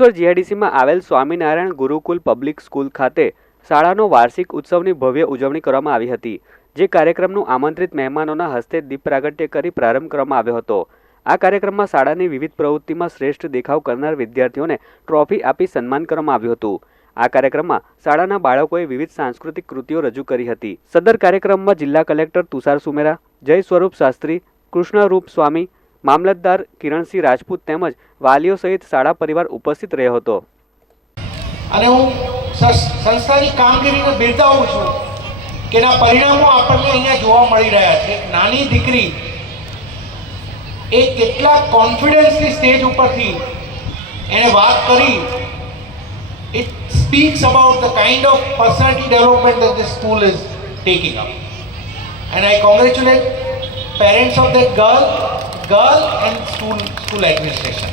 અંકલેશ્વર જીઆઈડીસીમાં આવેલ Swaminarayan Gurukul public school ખાતે શાળાનો વાર્ષિક ઉત્સવની ભવ્ય ઉજવણી કરવામાં આવી હતી, જે કાર્યક્રમનું આમંત્રિત મહેમાનોના હસ્તે દીપ પ્રાગટ્ય કરી પ્રારંભ કરવામાં આવ્યો હતો। આ કાર્યક્રમમાં શાળાની વિવિધ પ્રવૃત્તિમાં શ્રેષ્ઠ દેખાવ કરનાર વિદ્યાર્થીઓને ટ્રોફી આપી સન્માન કરવામાં આવ્યું હતું। આ કાર્યક્રમમાં શાળાના બાળકોએ વિવિધ સાંસ્કૃતિક કૃતિઓ રજૂ કરી હતી। સદર કાર્યક્રમમાં જિલ્લા કલેક્ટર તુષાર સુમેરા, જય સ્વરૂપ શાસ્ત્રી, કૃષ્ણરૂપ સ્વામી, મામલતદાર કિરણસિંહ રાજપૂત તેમજ વાલીઓ સહિત શાળા પરિવાર ઉપસ્થિત રહ્યો હતો। અને હું સંસ્થાની કામગીરીને બિરદાવું છું કે ના પરિણામો આપણને અહીંયા જોવા મળી રહ્યા છે। એક નાની દીકરી એ કેટલા કોન્ફિડન્સની સ્ટેજ ઉપરથી એણે વાત કરી। It speaks about the kind of personality development that this school is taking up, and I congratulate parents of that girl and school administration.